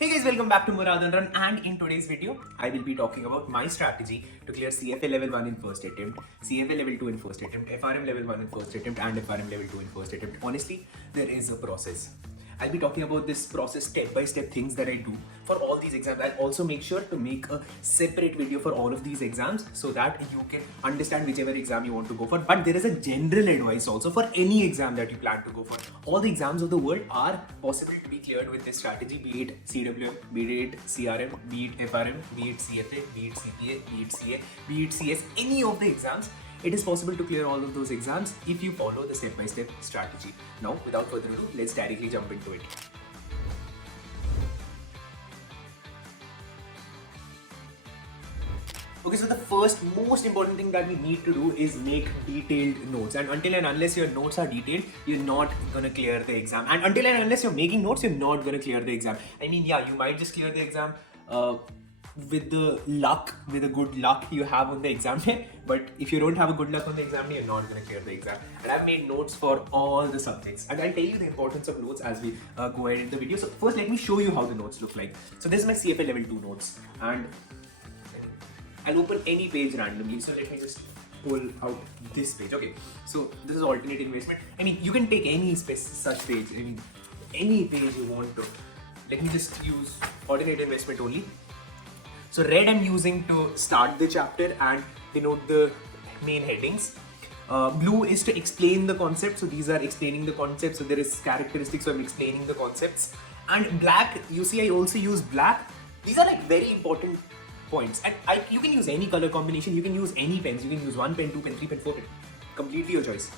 Hey guys, welcome back to Murad and Run, and in today's video, I will be talking about my strategy to clear CFA level 1 in first attempt, CFA level 2 in first attempt, FRM level 1 in first attempt and FRM level 2 in first attempt. Honestly, there is a process. I'll be talking about this process step-by-step things that I do for all these exams. I'll also make sure to make a separate video for all of these exams so that you can understand whichever exam you want to go for. But there is a general advice also for any exam that you plan to go for. All the exams of the world are possible to be cleared with this strategy, be it CWM, be it CRM, be it FRM, be it CFA, be it CPA, be it CA, be it CS, any of the exams. It is possible to clear all of those exams if you follow the step-by-step strategy. Now, without further ado, let's directly jump into it. Okay, so the first most important thing that we need to do is make detailed notes. And until and unless your notes are detailed, you're not gonna clear the exam. And until and unless you're making notes, you're not gonna clear the exam. I mean, yeah, you might just clear the exam with the good luck you have on the exam day, but if you don't have a good luck on the exam day, you're not going to clear the exam. And I've made notes for all the subjects, and I'll tell you the importance of notes as we go ahead in the video. So first, let me show you how the notes look like. So this is my CFA level 2 notes, and I'll open any page randomly. So let me just pull out this page. Okay, so this is alternate investment. I mean, you can take any such page. I mean, any page you want to. Let me just use alternate investment only. So red I'm using to start the chapter and denote the main headings. Blue is to explain the concept. So these are explaining the concept. So there is characteristics, so I'm explaining the concepts. And black, you see I also use black. These are like very important points. And you can use any color combination. You can use any pens. You can use 1 pen, 2 pen, 3 pen, 4 pen. Completely your choice.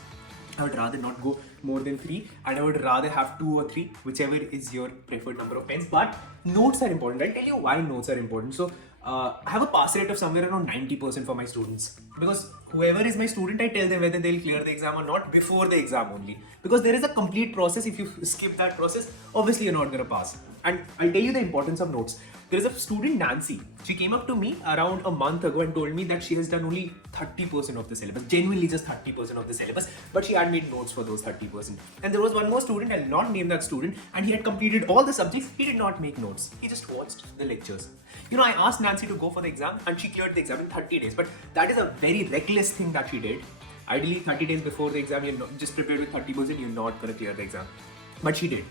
I would rather not go more than 3, and I would rather have 2 or 3, whichever is your preferred number of pens. But notes are important. I'll tell you why notes are important. So I have a pass rate of somewhere around 90% for my students, because whoever is my student, I tell them whether they'll clear the exam or not before the exam only, because there is a complete process. If you skip that process, obviously you're not going to pass. And I'll tell you the importance of notes. There is a student, Nancy. She came up to me around a month ago and told me that she has done only 30% of the syllabus, genuinely just 30% of the syllabus, but she had made notes for those 30%. And there was one more student, I'll not name that student, and he had completed all the subjects. He did not make notes. He just watched the lectures. You know, I asked Nancy to go for the exam and she cleared the exam in 30 days, but that is a very reckless thing that she did. Ideally, 30 days before the exam, you're not, just prepared with 30%, you're not going to clear the exam. But she did.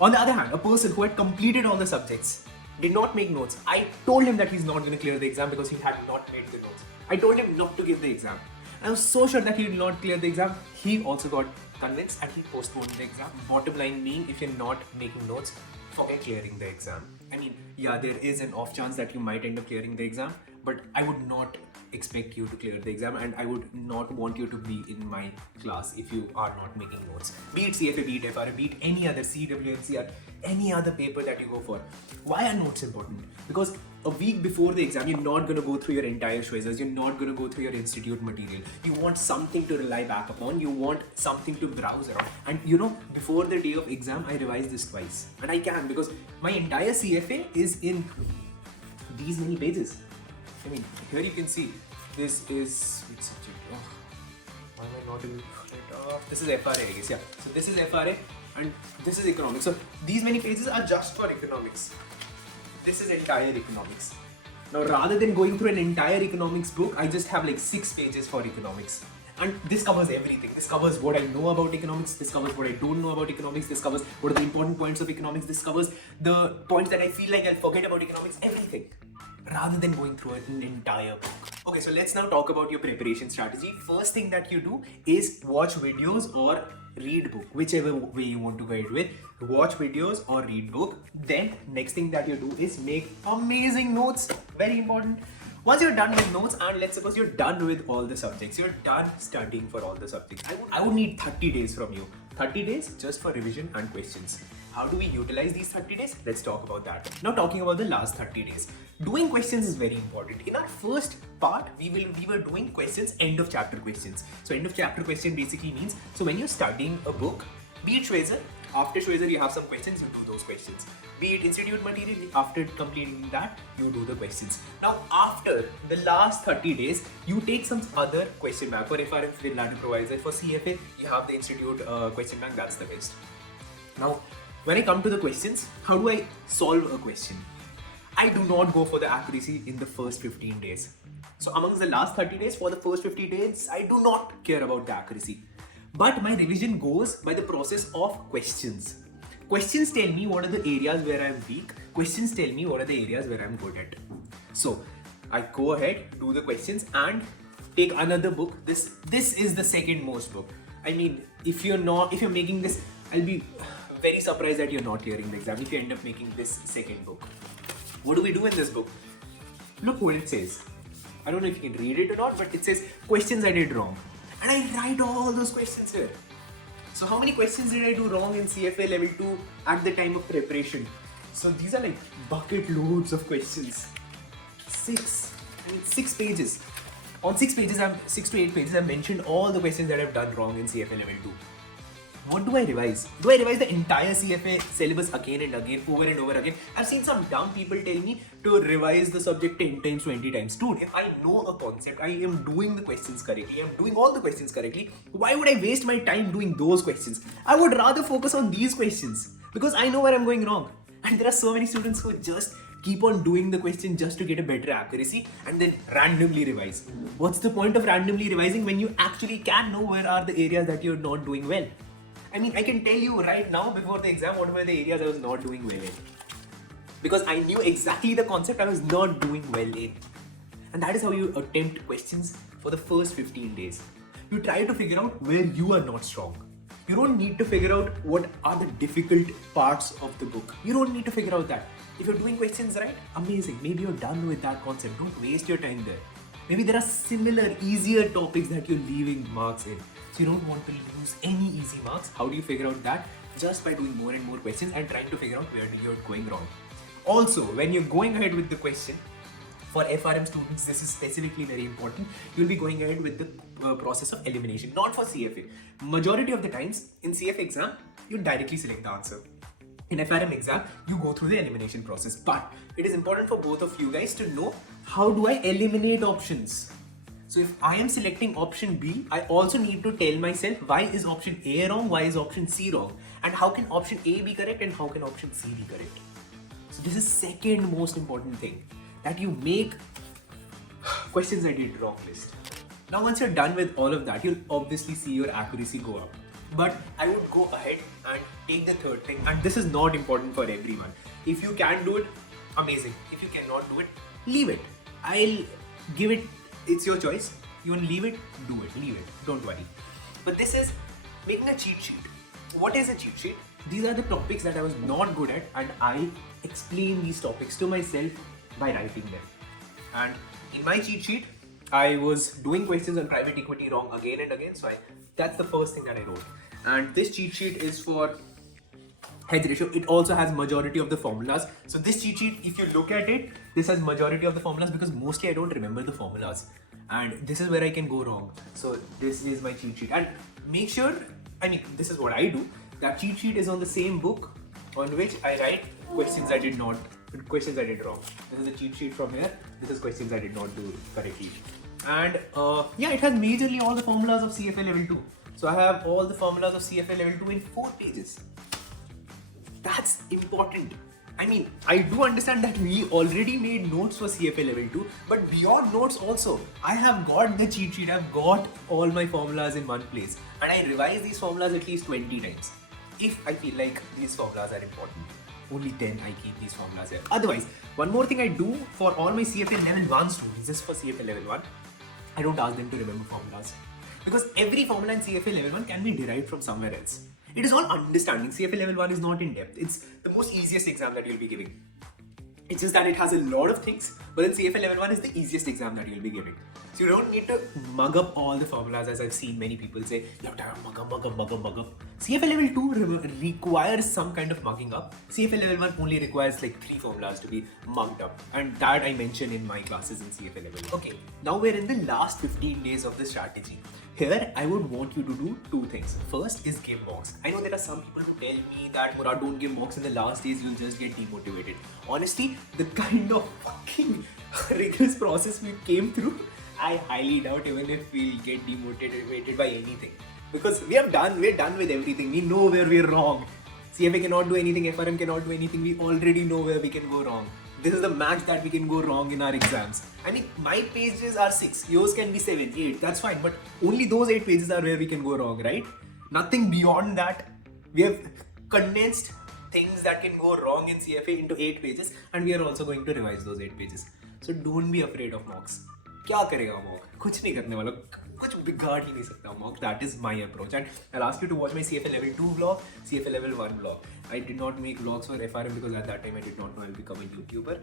On the other hand, a person who had completed all the subjects did not make notes. I told him that he's not going to clear the exam because he had not made the notes. I told him not to give the exam. I was so sure that he would not clear the exam. He also got convinced and he postponed the exam. Bottom line being, if you're not making notes, forget clearing the exam. I mean, yeah, there is an off chance that you might end up clearing the exam, but I would not expect you to clear the exam, and I would not want you to be in my class if you are not making notes. Be it CFA, be it FRA, be it any other CWNCR, any other paper that you go for. Why are notes important? Because a week before the exam, you're not going to go through your entire choices. You're not going to go through your institute material. You want something to rely back upon. You want something to browse around. And you know, before the day of exam, I revise this twice. And I can, because my entire CFA is in these many pages. I mean, here you can see, this is, which subject? Oh, why am I not able to put it off? This is FRA, I guess, yeah. So this is FRA and this is economics. So these many pages are just for economics. This is entire economics. Now, rather than going through an entire economics book, I just have like 6 pages for economics. And this covers everything. This covers what I know about economics. This covers what I don't know about economics. This covers what are the important points of economics. This covers the points that I feel like I'll forget about economics. Everything. Rather than going through an entire book. Okay, so let's now talk about your preparation strategy. First thing that you do is watch videos or read book, whichever way you want to go ahead with. Watch videos or read book. Then next thing that you do is make amazing notes. Very important. Once you're done with notes, and let's suppose you're done with all the subjects, you're done studying for all the subjects, I would need 30 days from you. 30 days just for revision and questions. How do we utilize these 30 days? Let's talk about that. Now, talking about the last 30 days. Doing questions is very important. In our first part, we were doing questions, end of chapter questions. So end of chapter question basically means, so when you're studying a book, be it Schweitzer, after Schweitzer you have some questions, you do those questions. Be it institute material, after completing that, you do the questions. Now, after the last 30 days, you take some other question bank. For FRM, Finland provider. For CFA, you have the institute question bank, that's the best. Now, When I come to the questions, how do I solve a question? I do not go for the accuracy in the first 15 days. So amongst the last 30 days, for the first 50 days, I do not care about the accuracy. But my revision goes by the process of questions. Questions tell me what are the areas where I'm weak. Questions tell me what are the areas where I'm good at. So I go ahead, do the questions and take another book. This is the second most book. I mean, if you're making this, I'll be very surprised that you're not clearing the exam if you end up making this second book. What do we do in this book? Look what it says. I don't know if you can read it or not, but it says questions I did wrong. And I write all those questions here. So how many questions did I do wrong in CFA level 2 at the time of preparation? So these are like bucket loads of questions. 6 pages. On 6 pages, 6 to 8 pages, I've mentioned all the questions that I've done wrong in CFA level 2. What do I revise? Do I revise the entire CFA syllabus again and again, over and over again? I've seen some dumb people tell me to revise the subject 10 times, 20 times. Dude, if I know a concept, I am doing the questions correctly, I'm doing all the questions correctly, why would I waste my time doing those questions? I would rather focus on these questions because I know where I'm going wrong. And there are so many students who just keep on doing the question just to get a better accuracy and then randomly revise. What's the point of randomly revising when you actually can know where are the areas that you're not doing well? I mean, I can tell you right now before the exam what were the areas I was not doing well in. Because I knew exactly the concept I was not doing well in. And that is how you attempt questions for the first 15 days. You try to figure out where you are not strong. You don't need to figure out what are the difficult parts of the book. You don't need to figure out that. If you're doing questions right, amazing. Maybe you're done with that concept. Don't waste your time there. Maybe there are similar, easier topics that you're leaving marks in. So you don't want to lose any easy marks. How do you figure out that? Just by doing more and more questions and trying to figure out where you're going wrong. Also, when you're going ahead with the question, for FRM students, this is specifically very important. You'll be going ahead with the process of elimination, not for CFA. Majority of the times in CFA exam, you directly select the answer. In FRM exam, you go through the elimination process. But it is important for both of you guys to know how do I eliminate options. So if I am selecting option B, I also need to tell myself why is option A wrong, why is option C wrong, and how can option A be correct and how can option C be correct. So this is second most important thing, that you make questions I did wrong list. Now once you're done with all of that, you'll obviously see your accuracy go up. But I would go ahead and take the third thing, and this is not important for everyone. If you can do it, amazing. If you cannot do it, leave it. I'll give it, it's your choice. You want to leave it, do it, leave it, don't worry. But this is making a cheat sheet. What is a cheat sheet? These are the topics that I was not good at, and I explain these topics to myself by writing them. And in my cheat sheet, I was doing questions on private equity wrong again and again, so that's the first thing that I wrote. And this cheat sheet is for hedge ratio. It also has majority of the formulas. So this cheat sheet, if you look at it, this has majority of the formulas because mostly I don't remember the formulas. And this is where I can go wrong. So this is my cheat sheet. And make sure, I mean, this is what I do. That cheat sheet is on the same book on which I write questions I did wrong. This is a cheat sheet from here. This is questions I did not do correctly. And yeah, it has majorly all the formulas of CFA level 2. So I have all the formulas of CFA level 2 in 4 pages. That's important. I mean, I do understand that we already made notes for CFA level 2, but beyond notes also, I have got the cheat sheet, I've got all my formulas in one place. And I revise these formulas at least 20 times. If I feel like these formulas are important. Only then I keep these formulas here. Otherwise, one more thing I do for all my CFA level 1 students, just for CFA level 1, I don't ask them to remember formulas. Because every formula in CFA level 1 can be derived from somewhere else. It is all understanding. CFA level 1 is not in depth. It's the most easiest exam that you'll be giving. It's just that it has a lot of things, but then CFA level 1 is the easiest exam that you'll be giving. So you don't need to mug up all the formulas, as I've seen many people say, you have to mug up. CFA level 2 requires some kind of mugging up. CFA level 1 only requires like 3 formulas to be mugged up. And that I mention in my classes in CFA level 1. Okay, now we're in the last 15 days of the strategy. Here, I would want you to do 2 things. First is give mocks. I know there are some people who tell me that Murad, don't give mocks in the last days, you'll just get demotivated. Honestly, the kind of fucking rigorous process we came through, I highly doubt even if we'll get demotivated by anything. Because we're done with everything. We know where we're wrong. CFA cannot do anything, FRM cannot do anything. We already know where we can go wrong. This is the max that we can go wrong in our exams. I mean, my pages are 6, yours can be 7, 8, that's fine. But only those 8 pages are where we can go wrong, right? Nothing beyond that. We have condensed things that can go wrong in CFA into 8 pages, and we are also going to revise those 8 pages. So don't be afraid of mocks. क्या करेगा mock? कुछ नहीं करने वाला, कुछ बिगाड़ ही नहीं सकता mock. That is my approach. And I'll ask you to watch my CFA level 2 vlog, CFA level 1 vlog. I did not make vlogs for FRM because at that time I did not know I'll become a YouTuber.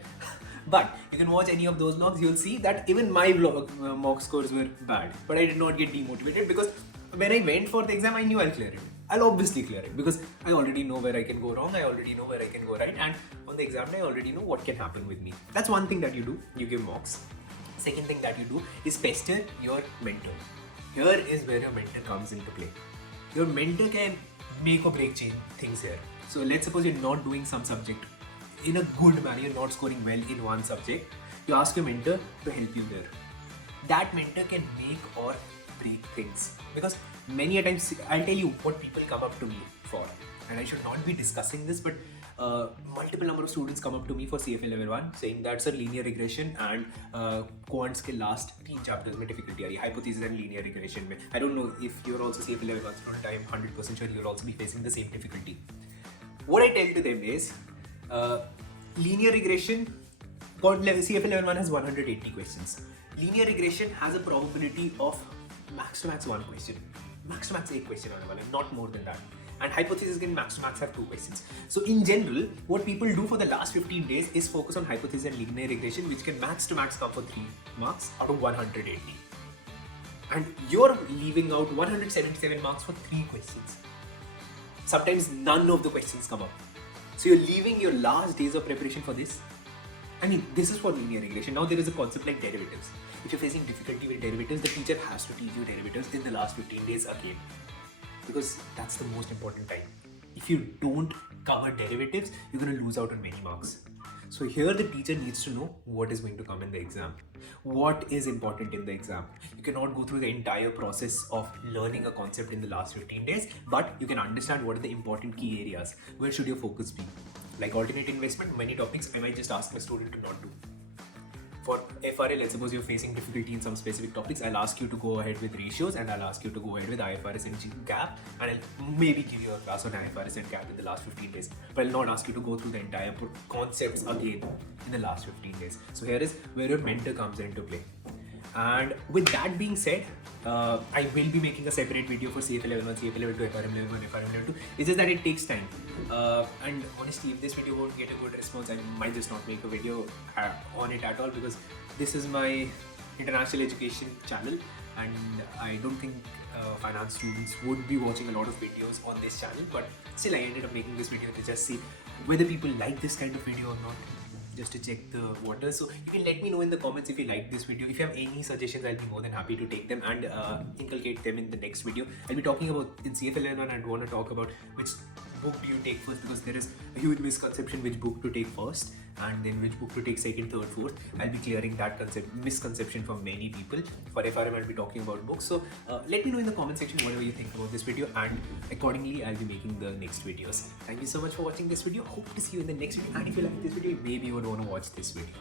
But you can watch any of those vlogs. You'll see that even my vlog mock scores were bad. But I did not get demotivated because when I went for the exam, I knew I'll clear it. I'll obviously clear it because I already know where I can go wrong. I already know where I can go right. And on the exam day, I already know what can happen with me. That's one thing that you do. You give mocks. Second thing that you do is pester your mentor. Here is where your mentor comes into play. Your mentor can make or break change things here. So let's suppose you're not doing some subject in a good manner, you're not scoring well in one subject. You ask your mentor to help you there. That mentor can make or break things. Because many a times, I'll tell you what people come up to me for. And I should not be discussing this, but multiple number of students come up to me for CFA level 1 saying that's a linear regression and quants के last 3 chapters में difficulty आ रही है, hypothesis and linear regression में. I don't know if you're also CFA level 1 student, I'm 100% sure you'll also be facing the same difficulty. What I tell to them is linear regression, CFA level 1 has 180 questions. Linear regression has a probability of max to max 1 question, max to max 8 question आने वाला है, not more than that. And hypothesis can max to max have 2 questions. So in general, what people do for the last 15 days is focus on hypothesis and linear regression, which can max to max come for 3 marks out of 180. And you're leaving out 177 marks for 3 questions. Sometimes none of the questions come up. So you're leaving your last days of preparation for this. I mean, this is for linear regression. Now there is a concept like derivatives. If you're facing difficulty with derivatives, the teacher has to teach you derivatives in the last 15 days again. Because that's the most important time. If you don't cover derivatives, you're going to lose out on many marks. So here the teacher needs to know what is going to come in the exam. What is important in the exam. You cannot go through the entire process of learning a concept in the last 15 days, but you can understand what are the important key areas. Where should your focus be? Like alternate investment, many topics I might just ask my student to not do. For FRA, let's suppose you're facing difficulty in some specific topics, I'll ask you to go ahead with ratios and I'll ask you to go ahead with IFRS and GAAP, and I'll maybe give you a class on IFRS and GAAP in the last 15 days. But I'll not ask you to go through the entire concepts again in the last 15 days. So here is where your mentor comes into play. And with that being said, I will be making a separate video for CFA level 1, CFA level 2, FRM level 1, FRM level 2. It's just that it takes time. And honestly, if this video won't get a good response, I might just not make a video on it at all, because this is my international education channel and I don't think finance students would be watching a lot of videos on this channel. But still, I ended up making this video to just see whether people like this kind of video or not, just to check the water. So you can let me know in the comments if you like this video. If you have any suggestions, I'll be more than happy to take them and inculcate them in the next video. I'll be talking about in CFA level 1, I'd want to talk about which book do you take first, because there is a huge misconception which book to take first and then which book to take second, third, fourth. I'll be clearing that misconception for many people. For FRM, I'll be talking about books. So let me know in the comment section whatever you think about this video, and accordingly I'll be making the next videos. Thank you so much for watching this video. Hope to see you in the next video, and if you like this video, maybe you would want to watch this video.